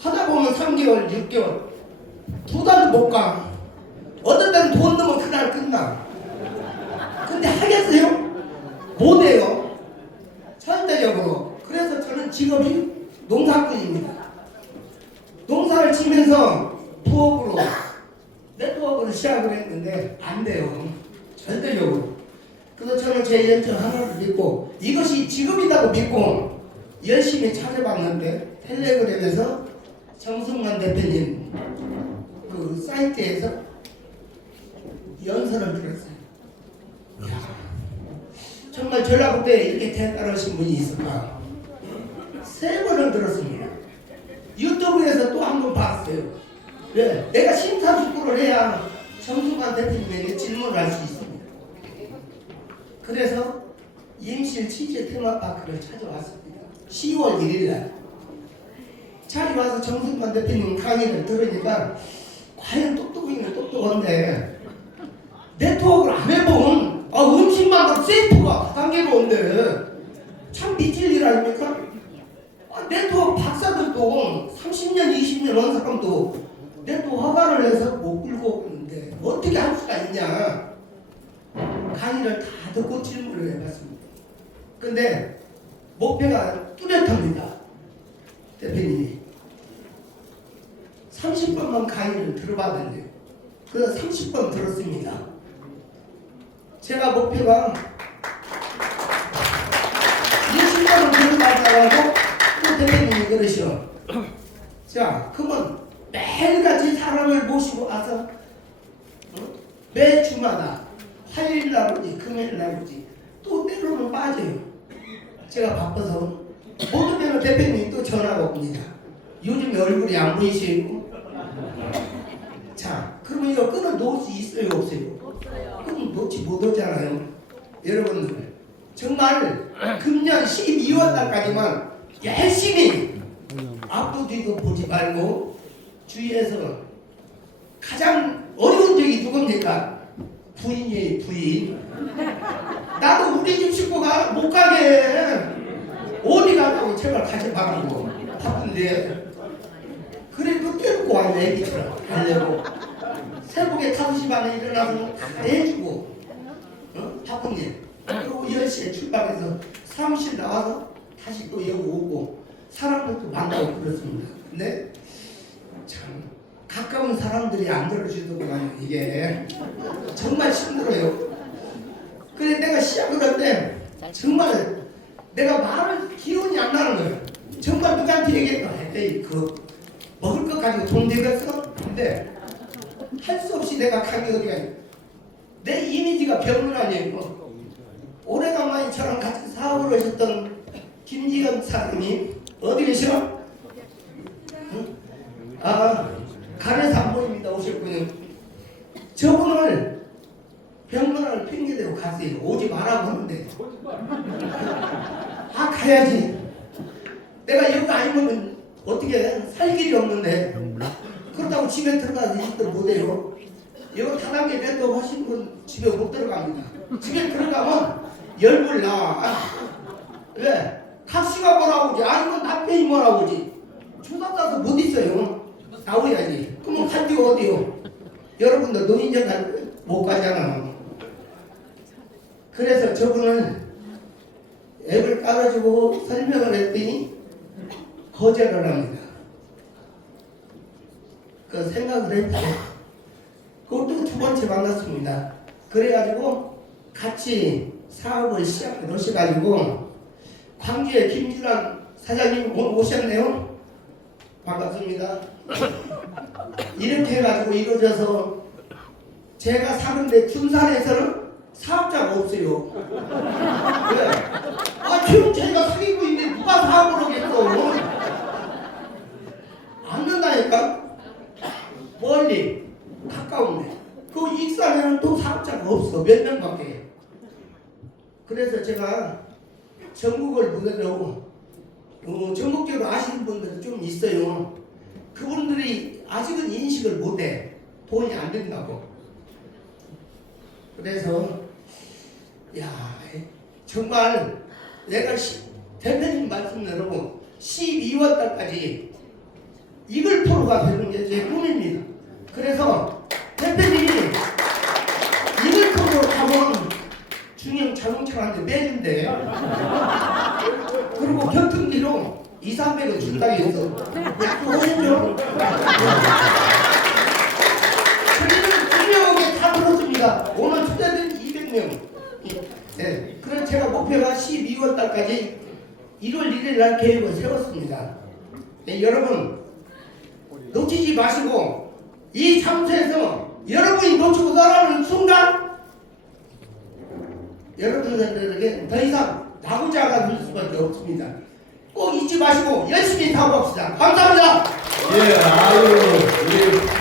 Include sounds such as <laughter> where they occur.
하다 보면 3개월, 6개월, 두 달도 못 가. 어떤 때는 돈 넣으면 그날 끝나. 근데 하겠어요? 못해요. 절대적으로. 그래서 저는 직업이 농사꾼입니다. 농사를 치면서 부업으로 네트워크를 시작을 했는데 안 돼요. 절대적으로. 그래서 저는 제 연청 하나를 믿고 이것이 직업이라고 믿고 열심히 찾아봤는데 텔레그램에서 정승만 대표님 그 사이트에서 연설을 들었어요. 이야, 정말 전라북도에 이렇게 대단하신 분이 있을까? 세 번을 들었습니다. 유튜브에서 또 한 번 봤어요. 네, 내가 심사숙고를 해야 정승관 대표님에게 질문을 할 수 있습니다. 그래서 임실 취재 테마파크를 찾아왔습니다. 10월 1일 날. 찾아와서 정승관 대표님 강의를 들으니까 과연 똑똑이는 똑똑한데 네트워크를 안 해본 아, 음식만 세이프가 단계로운데 참 미칠 일 아닙니까? 아, 네트워크 박사들도 30년, 20년 한 사람도 네트워크 허가를 해서 못 끌고 오는데 어떻게 할 수가 있냐? 강의를 다 듣고 질문을 해봤습니다. 근데 목표가 뚜렷합니다. 대표님이 30 번만 강의를 된대요. 그래서 30번 들었습니다. 제가 목표가 20번을 들어가자고 또 대표님이 그러시오. 자, 그러면 매일같이 사람을 모시고 와서 어? 매 주마다 화요일 날이지 금요일 날이지 또 때로는 빠져요. 제가 바빠서 모든 때는 대표님이 또 전화가 옵니다. 요즘 얼굴이 안 보이시고 자 그러면 이거 끊어 놓을 수 있어요 없어요? 그럼 놓지 못하잖아요. 여러분들 정말 금년 12월 달까지만 열심히 앞도 뒤도 보지 말고 주위에서 가장 어려운 적이 누굽니까? 부인이에요 부인 나도 우리 집 식구가 못 가게 어디 가냐고 제발 가지 말라고 바쁜데 깨놓고 와요 애기처럼 가려고. 새벽에 5시 반에 일어나서 다 해주고 어? 바쁜 일 그리고 10시에 출발해서 사무실 나와서 다시 또 여기 오고 사람들도 만나고 그렇습니다. 근데 참 가까운 사람들이 안 들어주더구나 이게. 정말 힘들어요. 그래 내가 시작을 할때 정말 내가 말을 기운이 안 나는 거예요. 정말 누구한테 얘기했다. 에이 그 먹을 것 가지고 돈 되겠어? 근데 할 수 없이 내가 어디가 내 이미지가 병을 아니에요 오래간만에 저랑 같이 사업을 하셨던 김지현 사장님 어디 계셔? 응? 아 가래서 안 보입니다 오셨군요 저분을 병문안을 핑계대고 가세요 오지 말라고 하는데 아 가야지 내가 여기 아니면 어떻게 살 길이 없는데? 그렇다고 집에 들어가서 일들 못해요. 여기 다단계 낸다고 하시는 분 집에 못 들어갑니다. 집에 들어가면 열불 나와 아, 왜? 각시가 뭐라고 오지? 아니면 남편이 뭐라고 오지? 주사 따서 못 있어요. 나오야지. 그러면 간디 어디요? 여러분들 노인정 갈못 가잖아. 그래서 저분은 앱을 깔아주고 설명을 했더니 거절을 합니다. 그 생각을 했죠. 그것도 두 번째 만났습니다. 그래가지고 같이 사업을 시작해 놓으셔가지고 광주에 김주란 사장님 오셨네요. 반갑습니다. <laughs> 이렇게 해가지고 이루어져서 제가 사는데 군산에서는 사업자가 없어요. 왜? 아, 지금 제가 사귀고 있는데 누가 사업을 하겠어? 안 된다니까? 멀리, 가까운데. 그 익산에는 또 사업자가 없어. 몇 명밖에. 그래서 제가 전국을 무대로 어, 전국적으로 아시는 분들도 좀 있어요. 그분들이 아직은 인식을 못해. 돈이 안 된다고. 그래서 야 정말 내가 시, 대표님 말씀대로 12월 달까지 이 가수가 되는 게 제 꿈입니다. 그래서 대표님이 이걸 통으로 가면 중형 자동차한테 매진데 그리고 교통비로 2, 300원 준다고 해서 오십시오. 저희는 분명하게 다 들었습니다. 오늘 투자된 200명. 네. 그래서 제가 목표가 12월 달까지 1월 1일 날 계획을 세웠습니다. 네, 여러분 놓치지 마시고 이 참수에서 여러분이 놓치고 나가는 순간 여러분들에게 더 이상 나고자가 될 수밖에 없습니다. 꼭 잊지 마시고 열심히 사고합시다. 감사합니다. 예, 아유, 우리